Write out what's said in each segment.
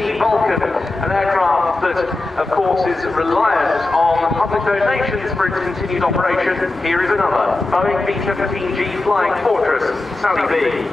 B-17G Vulcan, an aircraft that, of course, is reliant on public donations for its continued operation. Here is another Boeing B-17G Flying Fortress, Sally B.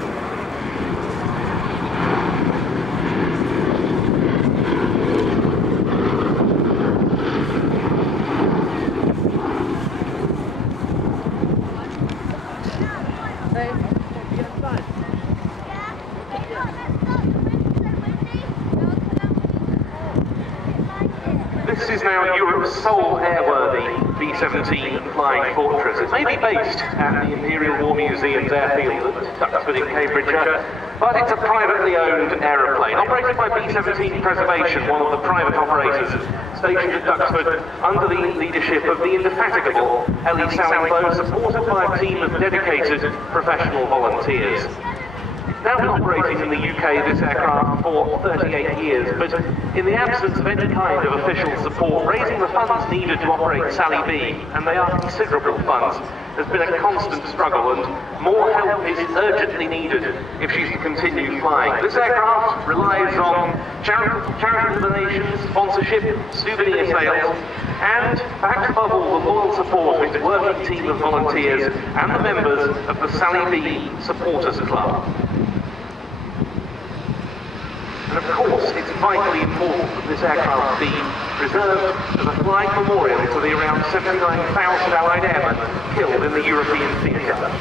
This is now Europe's sole airworthy B-17 Flying Fortress. It may be based at the Imperial War Museum's airfield at Duxford in Cambridgeshire, but it's a privately owned aeroplane, operated by B-17 Preservation, one of the private operators stationed at Duxford under the leadership of the indefatigable Ellie Sally, supported by a team of dedicated professional volunteers. It's now been operating in the UK, this aircraft, for 38 years, but in the absence of any kind of official support, raising the funds needed to operate Sally B, and they are considerable funds, has been a constant struggle, and more help is urgently needed if she's to continue flying. This aircraft relies on charitable donations, sponsorship, souvenir sales, and, perhaps above all, the loyal support of its working team of volunteers and the members of the Sally B Supporters Club. And of course, it's vitally important that this aircraft be preserved as a flying memorial to the around 79,000 Allied airmen killed in the European theatre.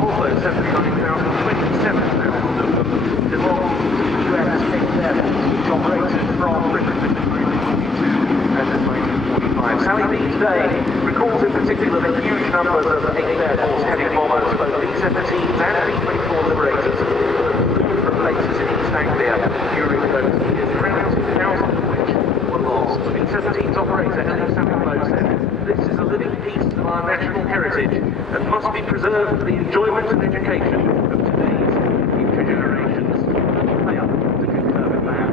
Although 79,000, 27,000 of them belong to the US Air Force, which operated from Britain between 1942 and 1945. Sally B today recalls in particular the huge numbers of 8th Air Force heavy bombers, both B-17s and B-24 Liberators, that flew from bases in East Anglia during those years, around 2,000 of which were lost. The B-17's operator, Ellie Sally, said, "This is a living piece of our national heritage and must be preserved for the enjoyment and education of today's and future generations." They are to concur with that.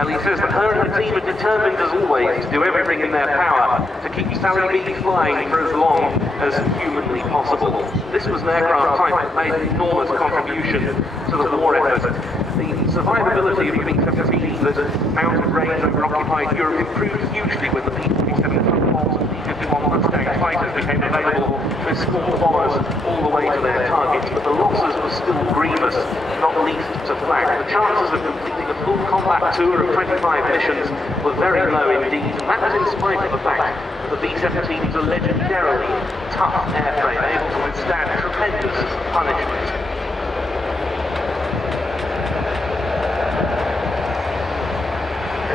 Ellie says that her and the team are determined as always to do everything in their power to keep Sally B flying for as long as humanly possible. This was an aircraft type that made an enormous contribution to the war effort. The survivability of the B-17 that mounted range over occupied Europe improved hugely when the B-47 Thunderbolts and B-51 Mustang fighters became available to escort bombers all the way to their targets, but the losses were still grievous, not least to flak. The chances of completing a full combat tour of 25 missions were very low indeed, and that was in spite of the fact that the B-17 was a legendarily tough airframe, able to withstand tremendous punishment.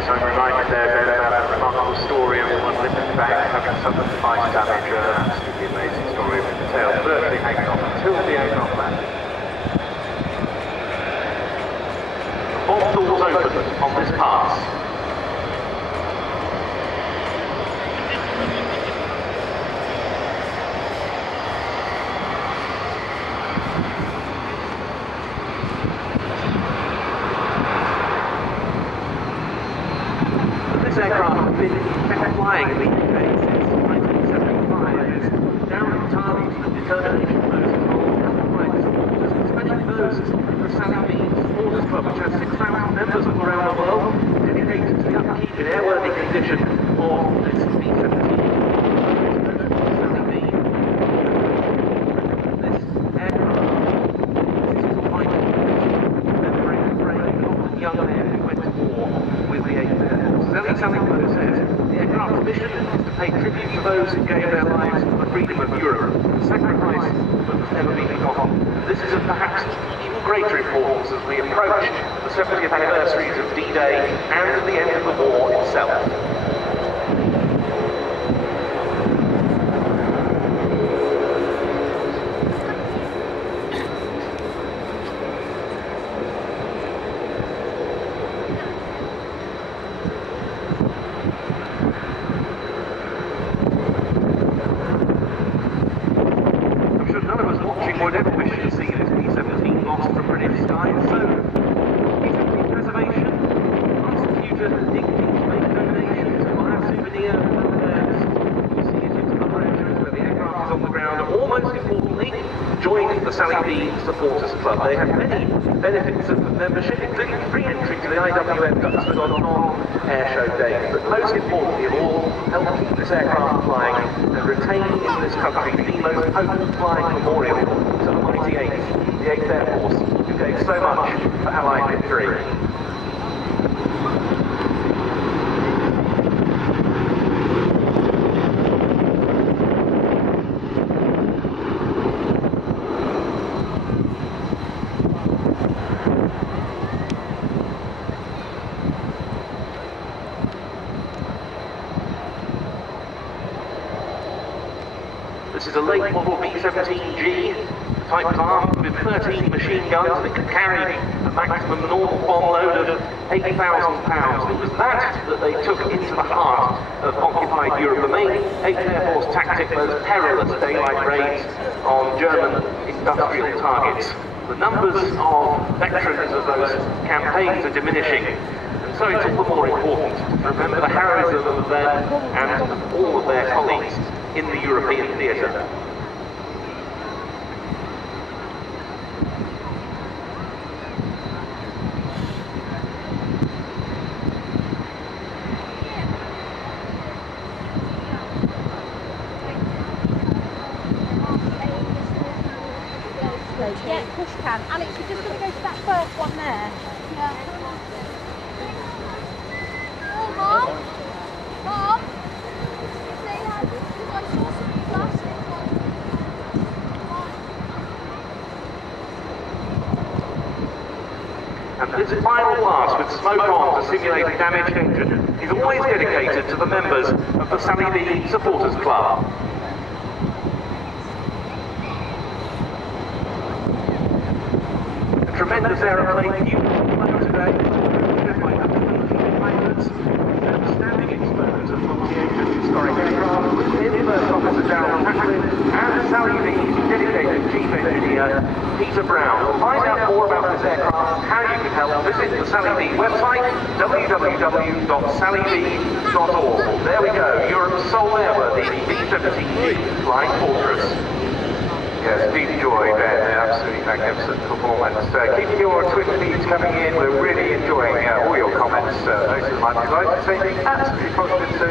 I'm reminded there then about the remarkable story of one Olympic bag having suffered flight damage, absolutely amazing story with the tail virtually hanging off until the aircraft landed. The bomb doors opened on this pass. This aircraft has been kept flying in the UK since 1975. It's down entirely to the determination of those involved, helped by its supporters, especially those of the Sally B Supporters Club, which has 6,000 members all around the world, dedicated to the upkeep in airworthy condition of this B-17. Sally B. This aircraft is vital, remembering the brave and young men who went to war with the 8th Air Force. Ellie Sally says, the aircraft's mission is to pay tribute to those who gave their lives for the freedom of Europe, a sacrifice that must never be forgotten. This is of perhaps even greater importance as we approach the 70th anniversaries of D-Day and the end of the war itself. guys. So, B-17 preservation, ask you to dig deep, make donations, buy a souvenir, you see it into other areas where the aircraft is on the ground, or most importantly, join the Sally B Supporters Club. They have many benefits of membership, including free entry to the IWM Duxford on non-air show days, but most importantly of all, help keep this aircraft flying and retain in this country the most potent flying memorial to the mighty 8, the 8th Air Force, who gave so much for Allied victory. This is a late model B-17G. The type is armed with 13 machine guns that can carry a maximum normal bomb load of 8,000 pounds. It was that they took into the heart of occupied Europe, the main 8th Air Force tactic, those perilous daylight raids on German industrial targets. The numbers of veterans of those campaigns are diminishing. And so it's all the more important to remember the heroism of them and all of their colleagues in the European theatre. Yeah, push can. Alex, you're just going to go to that first one there. Yeah. Oh, Mom. Mom. Say hi, because I saw some plastic on. And this final pass with smoke on to simulate a damaged engine is always dedicated to the members of the Sally B Supporters Club. A tremendous aeroplane, beautiful flow today, led by pilots, standing exponents of multi-engine historic aircraft, with First Officer Darrell Macklin and Sally B's dedicated Chief Engineer, Peter Brown. To find out more about this aircraft and how you can help, visit the Sally B website, www.sallyb.org. There we go, Europe's sole airworthy B-17G Flying Fortress. Yes, deep joy, Ben. Absolutely magnificent performance. Keep your Twitter feeds coming in. We're really enjoying all your comments. Most of them I'm delighted to say absolutely positive. So